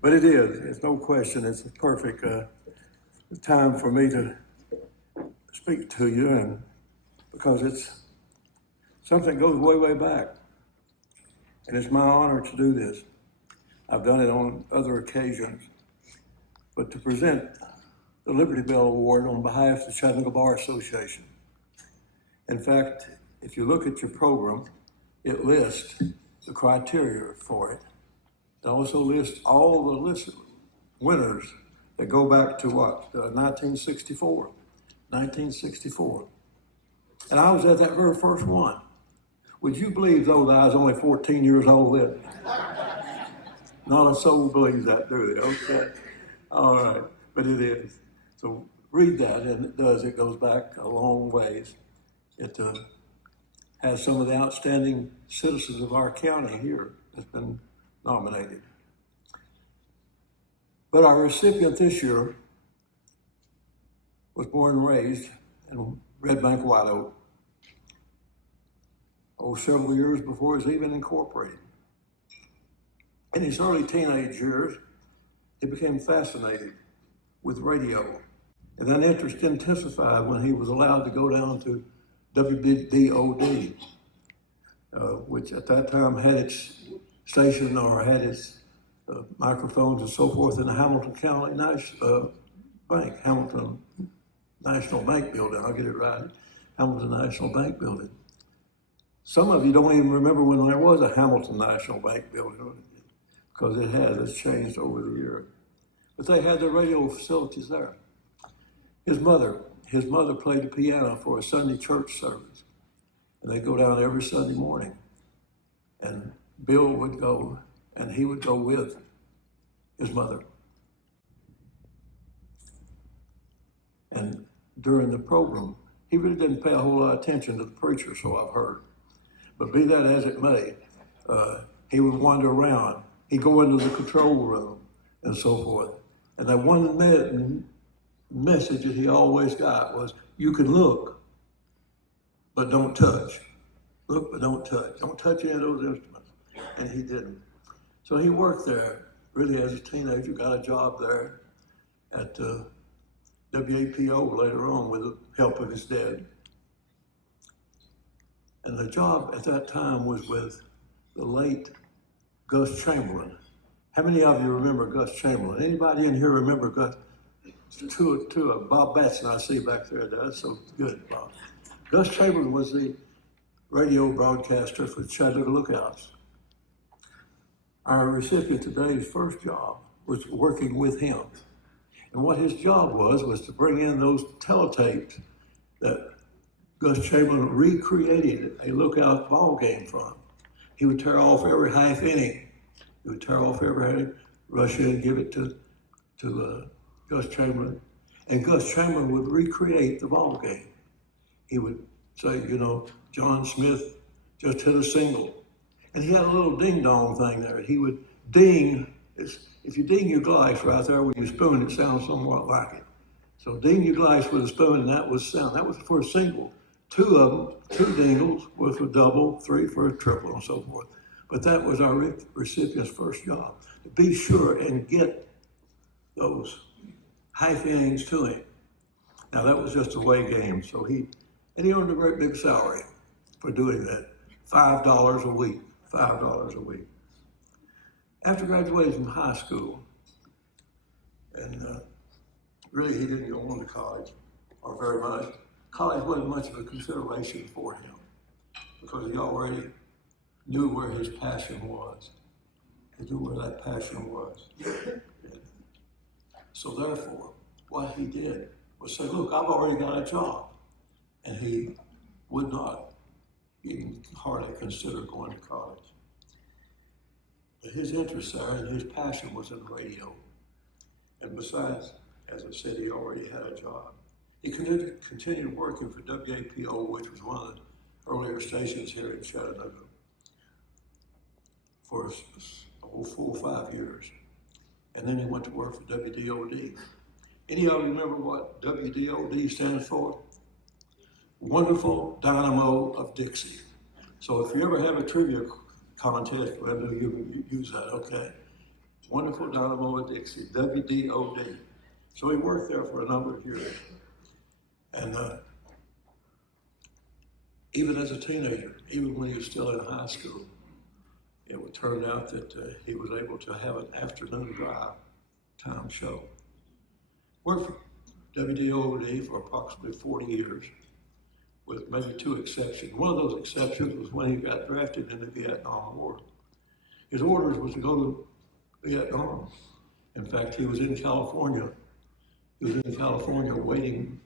But it is, it's no question, it's a perfect time for me to speak to you, and because it's something that goes way, way back. And it's my honor to do this. I've done it on other occasions, but to present the Liberty Bell Award on behalf of the Chattanooga Bar Association. In fact, if you look at your program, it lists the criteria for it. It also lists all the winners that go back to what, 1964. 1964. And I was at that very first one. Would you believe, though, that I was only 14 years old then? Not a soul believes that, do they? Okay. All right. But it is. So read that, and it does. It goes back a long ways. It has some of the outstanding citizens of our county here that's been nominated. But our recipient this year was born and raised in Red Bank, White Oak, several years before it was even incorporated. In his early teenage years, he became fascinated with radio. And that interest intensified when he was allowed to go down to WDOD, which at that time had its station or had its microphones and so forth in the Hamilton County Bank, Hamilton National Bank Building. I'll get it right, Hamilton National Bank Building. Some of you don't even remember when there was a Hamilton National Bank Building, because it has. It's changed over the years. But they had the radio facilities there. His mother played the piano for a Sunday church service. And they'd go down every Sunday morning. And Bill would go, and he would go with his mother. And during the program, he really didn't pay a whole lot of attention to the preacher, so I've heard. But be that as it may, he would wander around. He'd go into the control room and so forth. And that one message that he always got was, you can look, but don't touch. Look, but don't touch. Don't touch any of those instruments. And he didn't. So he worked there, really as a teenager, got a job there at WAPO later on with the help of his dad. And the job at that time was with the late Gus Chamberlain. How many of you remember Gus Chamberlain? Anybody in here remember Gus? Two of Bob Batson I see back there. That's so good, Bob. Gus Chamberlain was the radio broadcaster for Chattanooga Lookouts. Our recipient today's first job was working with him. And what his job was to bring in those teletapes that Gus Chamberlain recreated a lookout ball game from. He would tear off every half inning. He would tear off every inning, rush in, give it to Gus Chamberlain. And Gus Chamberlain would recreate the ball game. He would say, John Smith just hit a single. And he had a little ding-dong thing there. He would ding. If you ding your glass right there with your spoon, it sounds somewhat like it. So ding your glass with a spoon, and that was sound. That was for a single. Two of them, two dingles, was for double, three for a triple, and so forth. But that was our recipient's first job, to be sure and get those half innings to him. Now that was just a away game, so he earned a great big salary for doing that, $5 a week, $5 a week. After graduating from high school, and really he didn't go on to college, or very much. College wasn't much of a consideration for him because he already knew where his passion was. He knew where that passion was. So therefore, what he did was say, look, I've already got a job. And he would not even hardly consider going to college. But his interest there and his passion was in radio. And besides, as I said, he already had a job. He continued working for WAPO, which was one of the earlier stations here in Chattanooga, for a whole 4 or 5 years. And then he went to work for WDOD. Any of you remember what WDOD stands for? Wonderful Dynamo of Dixie. So if you ever have a trivia contest, well, you use that, okay? Wonderful Dynamo of Dixie, WDOD. So he worked there for a number of years. And even as a teenager, even when he was still in high school, it would turn out that he was able to have an afternoon drive time show. Worked for WDOD for approximately 40 years, with maybe 2 exceptions. One of those exceptions was when he got drafted in the Vietnam War. His orders was to go to Vietnam. In fact, he was in California. He was in California waiting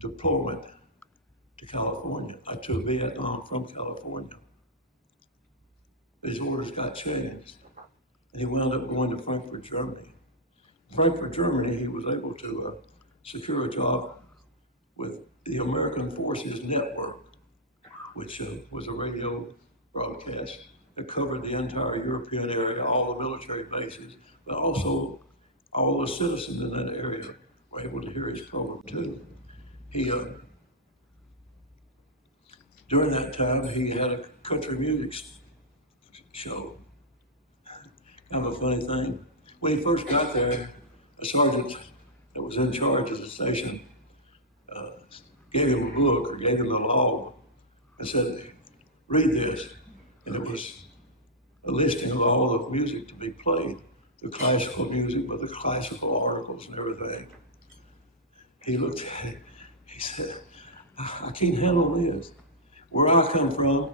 deployment to California, to Vietnam from California. His orders got changed, and he wound up going to Frankfurt, Germany. In Frankfurt, Germany, he was able to secure a job with the American Forces Network, which was a radio broadcast that covered the entire European area, all the military bases, but also all the citizens in that area were able to hear his program too. He, during that time, he had a country music show. Kind of a funny thing. When he first got there, a sergeant that was in charge of the station gave him a book or gave him a log and said, read this. And it was a listing of all the music to be played, the classical music, but the classical articles and everything. He looked at it, he said, I can't handle this. Where I come from,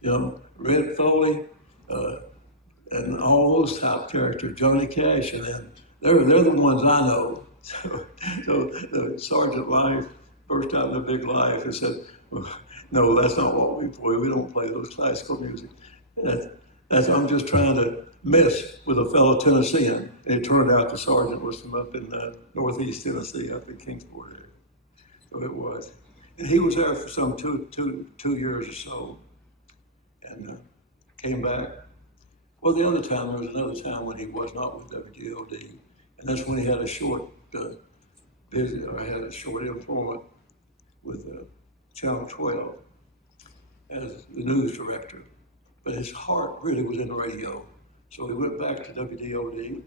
you know, Red Foley, and all those type characters, Johnny Cash, and then they're the ones I know. So the Sergeant Life burst out in a big laugh and said, well, no, that's not what we play. We don't play those classical music. I'm just trying to mess with a fellow Tennessean. And it turned out the sergeant was from up in northeast Tennessee, up in Kingsport area. So it was. And he was there for some two years or so, and came back. Well, the other time, there was another time when he was not with WDOD, and that's when he had a short employment with Channel 12 as the news director. But his heart really was in radio. So he went back to WDOD,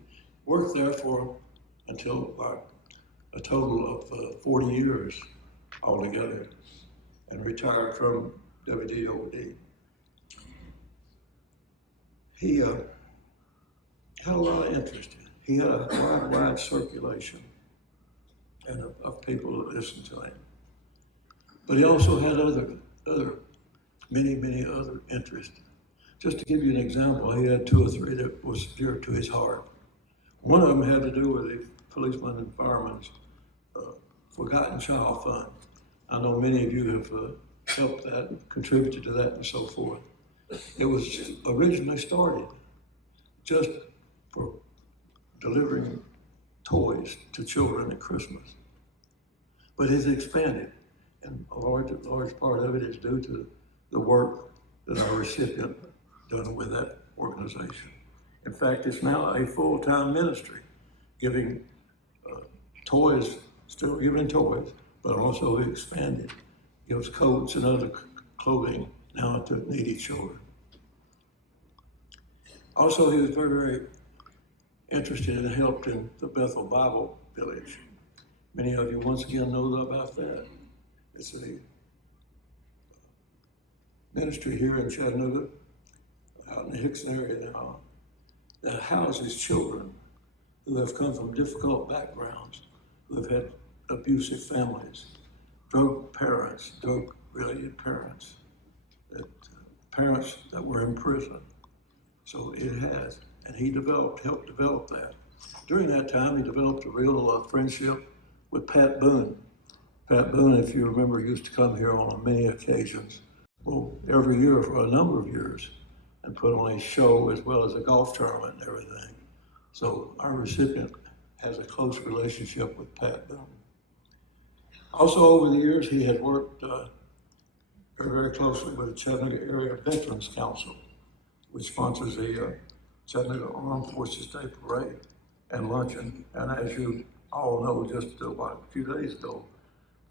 worked there until a total of 40 years altogether, and retired from WDOD. He had a lot of interest. He had a wide circulation and of people that listened to him. But he also had many other interests. Just to give you an example, he had 2 or 3 that was dear to his heart. One of them had to do with the policemen and firemen's Forgotten Child Fund. I know many of you have helped that, contributed to that, and so forth. It was originally started just for delivering toys to children at Christmas. But it's expanded, and a large part of it is due to the work that our recipient done with that organization. In fact, it's now a full-time ministry, giving toys, still giving toys, but also expanded, gives coats and other clothing now to needy children. Also, he was very interested and helped in the Bethel Bible Village. Many of you once again know about that. It's a ministry here in Chattanooga, out in the Hickson area now, that houses children who have come from difficult backgrounds, who have had abusive families, drug-related parents, parents that were in prison. So it has, and he helped develop that. During that time, he developed a real friendship with Pat Boone. Pat Boone, if you remember, used to come here on many occasions, well, every year for a number of years, and put on a show as well as a golf tournament and everything. So our recipient has a close relationship with Pat Boone. Also, over the years, he had worked very closely with the Chattanooga Area Veterans Council, which sponsors the Chattanooga Armed Forces Day Parade and luncheon. And as you all know, just a few days ago,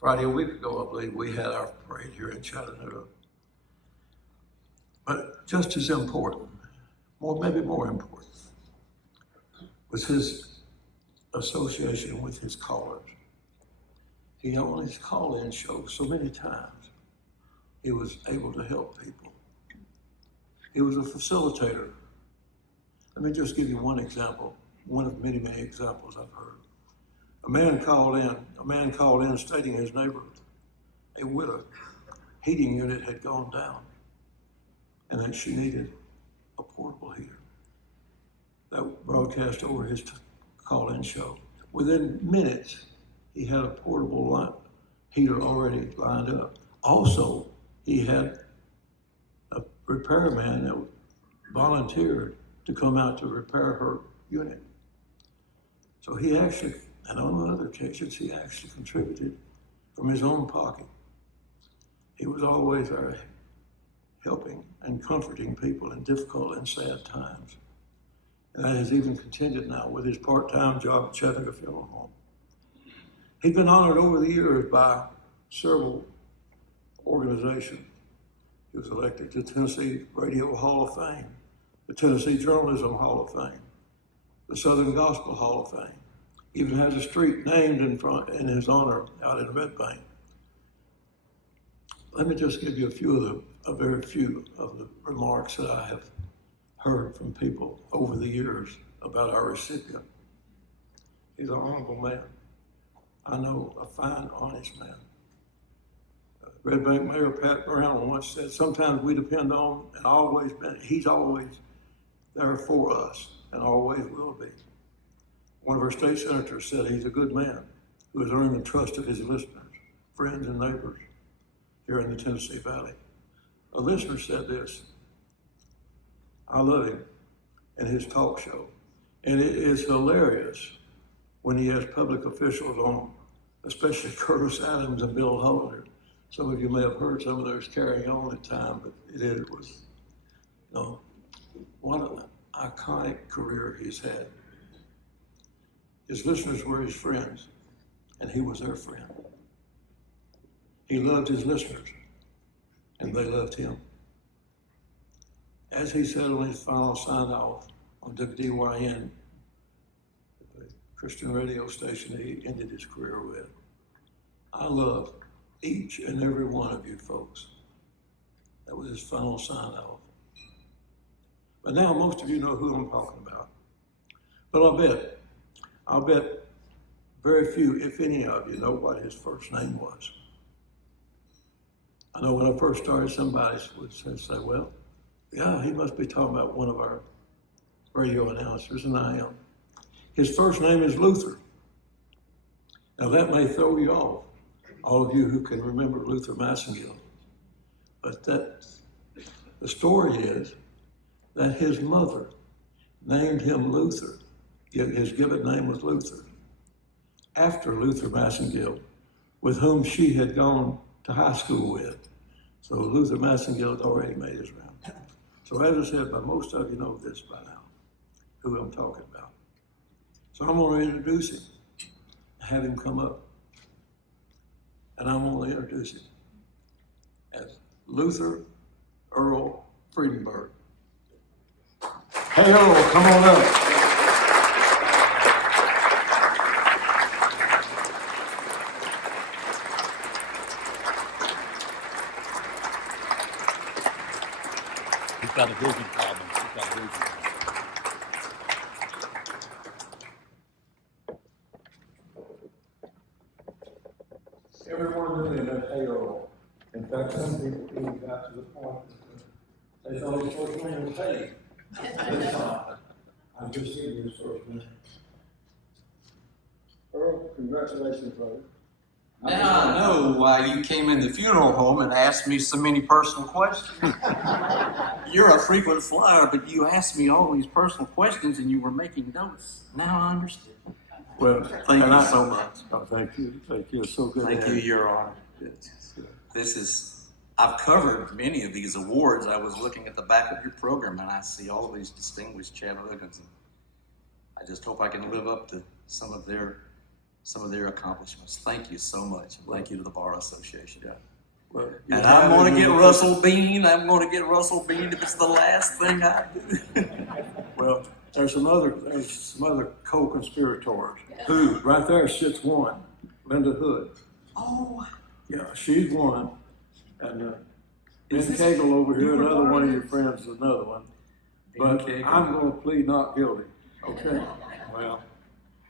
Friday a week ago, I believe, we had our parade here in Chattanooga. But just as important, maybe more important, was his association with his callers. He on his call-in show so many times, he was able to help people. He was a facilitator. Let me just give you one example, one of many, many examples I've heard. A man called in stating his neighbor, a widow, heating unit had gone down and that she needed a portable heater. That broadcast over his call-in show. Within minutes, he had a portable heater already lined up. Also, he had a repairman that volunteered to come out to repair her unit. So he actually, and on other occasions, he actually contributed from his own pocket. He was always there helping and comforting people in difficult and sad times. And that has even continued now with his part-time job at Chattanooga Funeral Home. He's been honored over the years by several organizations. He was elected to the Tennessee Radio Hall of Fame, the Tennessee Journalism Hall of Fame, the Southern Gospel Hall of Fame. He even has a street named in his honor out in Red Bank. Let me just give you a very few of the remarks that I have heard from people over the years about our recipient. He's an honorable man. I know a fine, honest man. Red Bank Mayor Pat Brown once said, sometimes we depend on and he's always there for us and always will be. One of our state senators said he's a good man who has earned the trust of his listeners, friends, and neighbors here in the Tennessee Valley. A listener said this, I love him in his talk show. And it is hilarious when he has public officials on, especially Curtis Adams and Bill Hollander. Some of you may have heard some of those carrying on at time, but it was, what an iconic career he's had. His listeners were his friends, and he was their friend. He loved his listeners, and they loved him. As he said on his final sign-off on WDYN, the Christian radio station he ended his career with, I love each and every one of you folks. That was his final sign-off. But now most of you know who I'm talking about. But I'll bet very few, if any of you, know what his first name was. I know when I first started, somebody would say, well, yeah, he must be talking about one of our radio announcers, and I am. His first name is Luther. Now that may throw you off, all of you who can remember Luther Massengill. But the story is that his mother named him Luther. His given name was Luther, after Luther Massengill, with whom she had gone to high school with. So Luther Massengill had already made his round. So as I said, but most of you know this by now, who I'm talking about. So I'm going to introduce him, have him come up. And I'm going to introduce him as Luther Earl Freudenberg. Hey, Earl, come on up. He's got a vision problem. Everyone knew him as Earl. In fact, some people even got to the point that they thought his first name was Hay. This time, I'm just giving his first name. Earl, congratulations, brother. Now I know why you came in the funeral home and asked me so many personal questions. You're a frequent flyer, but you asked me all these personal questions and you were making notes. Now I understand. Well, Thank you so much. Oh, thank you. Thank you. It's so good. Thank you, Your Honor. I've covered many of these awards. I was looking at the back of your program and I see all of these distinguished Chattahoogans. And I just hope I can live up to some of their accomplishments. Thank you so much. And thank you to the Bar Association. Yeah. Well, and I'm going to get Russell Bean. I'm going to get Russell Bean if it's the last thing I do. Well, there's some other co-conspirators. Who? Right there sits one, Linda Hood. Oh, Yeah, she's one. And Ben Is this- Cagle over here, you were another one of your part of friends is another one. Ben But Cagle. I'm gonna plead not guilty, okay? Well,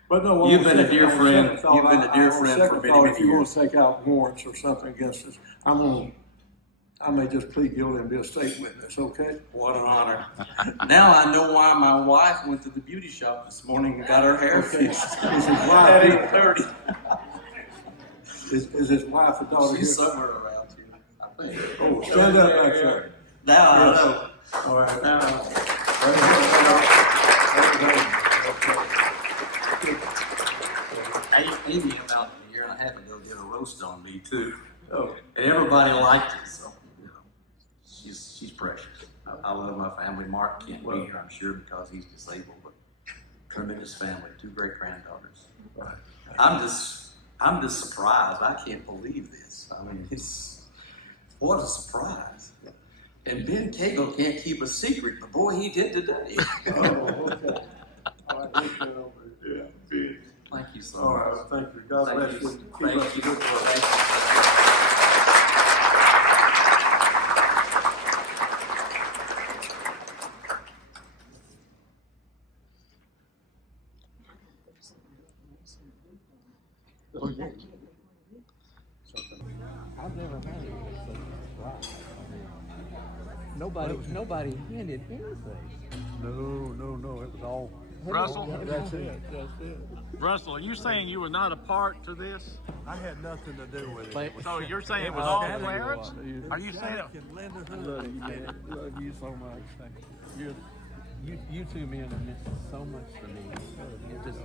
but no. You've been a dear on friend. second thought, You've been a dear on friend second for many, thought, many if you wanna years. take out warrants or something against us, I may just plead guilty and be a state witness, okay? What an honor. Now I know why my wife went to the beauty shop this morning and got her hair Okay. fixed Is his at wife, 8:30. is his wife a daughter She's here? somewhere around here, I think. Oh, stand up back there. Now I Yes. know. All right. Amy about a year and a half ago did a roast on me too. Oh, And everybody liked it, so, you know, she's precious. I love my family. Mark can't be here, I'm sure, because he's disabled, but tremendous family, 2 great granddaughters. right. I'm just surprised. I can't believe this. I mean, what a surprise. And Ben Cagle can't keep a secret, but boy, he did today. Oh, okay. All right, let's get over it. Yeah, big. Thank you so All much. right, thank you. God Thank bless you. you. Keep Thank up the you. good work. Thank you. I've never had it with such a surprise. Nobody handed anything. No, it was all. Russell? That's it. Russell, are you saying you were not a part to this? I had nothing to do with it. But- It was So you're saying it was was all Shannon. Clarence? Are you saying Jack and Linda I Hood. love you, man. Love you so much. You two men have meant so much to me. You're just